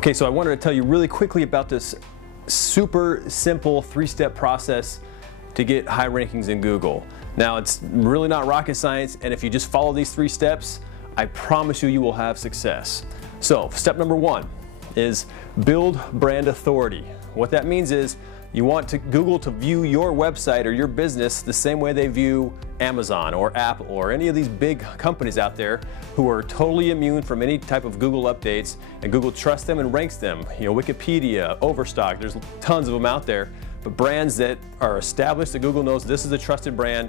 Okay, so I wanted to tell you really quickly about this super simple 3-step process to get high rankings in Google. Now, it's really not rocket science, and if you just follow these 3 steps, I promise you, you will have success. So, step number 1 is build brand authority. What that means is you want Google to view your website or your business the same way they view Amazon or Apple or any of these big companies out there who are totally immune from any type of Google updates, and Google trusts them and ranks them. You know, Wikipedia, Overstock, there's tons of them out there, but brands that are established that Google knows this is a trusted brand,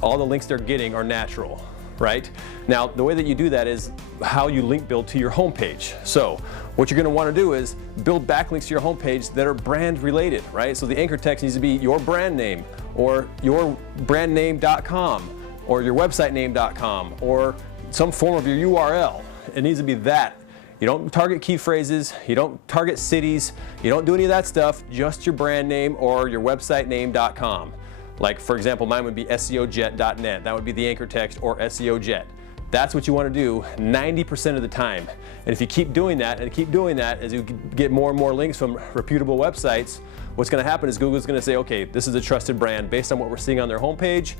all the links they're getting are natural. Right? Now, the way that you do that is how you link build to your homepage. So, what you're going to want to do is build backlinks to your homepage that are brand related, right? So the anchor text needs to be your brand name, or yourbrandname.com, or your websitename.com, or some form of your URL. It needs to be that. You don't target key phrases, you don't target cities, you don't do any of that stuff, just your brand name or your websitename.com. Like, for example, mine would be SEOJet.net. That would be the anchor text, or SEOJet. That's what you want to do 90% of the time. And if you keep doing that and keep doing that, as you get more and more links from reputable websites, what's going to happen is Google's going to say, okay, this is a trusted brand based on what we're seeing on their homepage.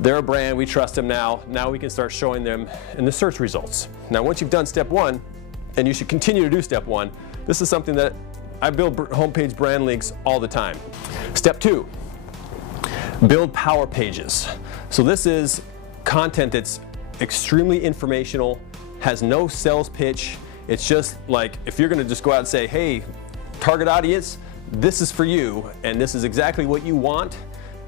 They're a brand, we trust them now. Now we can start showing them in the search results. Now, once you've done step 1, and you should continue to do step 1, this is something that I build homepage brand links all the time. Step 2. Build power pages. So this is content that's extremely informational, has no sales pitch. It's just like, if you're going to just go out and say, hey, target audience, this is for you, and this is exactly what you want,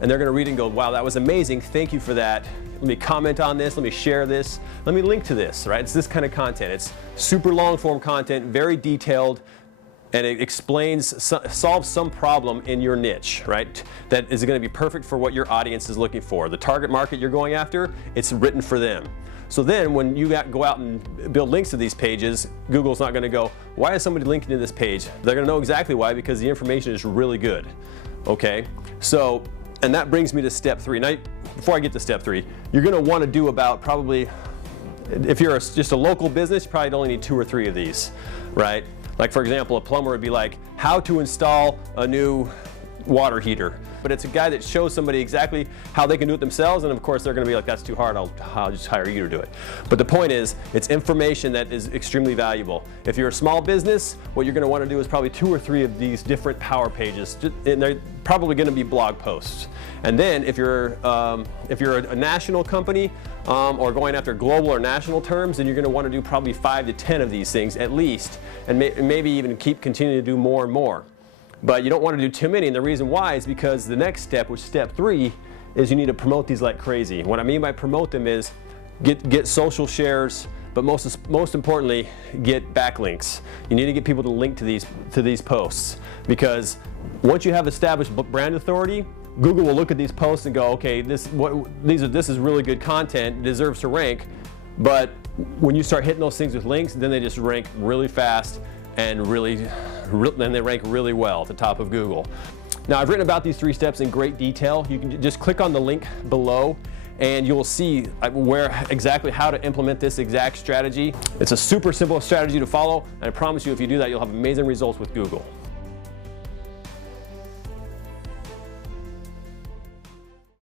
and they're going to read it and go, wow, that was amazing, thank you for that. Let me comment on this, let me share this, let me link to this, right? It's this kind of content. It's super long form content, very detailed, and it solves some problem in your niche, right? That is going to be perfect for what your audience is looking for. The target market you're going after, it's written for them. So then when you go out and build links to these pages, Google's not going to go, why is somebody linking to this page? They're going to know exactly why, because the information is really good, okay? So, and that brings me to step 3. Now, before I get to step 3, you're going to want to do about probably, if you're just a local business, you probably only need 2 or 3 of these, right? Like, for example, a plumber would be like, how to install a new water heater. But it's a guy that shows somebody exactly how they can do it themselves, and of course they're going to be like, that's too hard, I'll just hire you to do it. But the point is, it's information that is extremely valuable. If you're a small business, what you're going to want to do is probably 2 or 3 of these different power pages, and they're probably going to be blog posts. And then if you're a national company, or going after global or national terms, then you're going to want to do probably 5 to 10 of these things at least, and maybe even continuing to do more and more. But you don't want to do too many, and the reason why is because the next step, which is step 3, is you need to promote these like crazy. What I mean by promote them is get social shares, but most importantly, get backlinks. You need to get people to link to these posts, because once you have established brand authority, Google will look at these posts and go, okay, this is really good content, it deserves to rank. But when you start hitting those things with links, then they just rank really fast, and then they rank really well at the top of Google. Now, I've written about these 3 steps in great detail. You can just click on the link below, and you'll see exactly how to implement this exact strategy. It's a super simple strategy to follow, and I promise you, if you do that, you'll have amazing results with Google.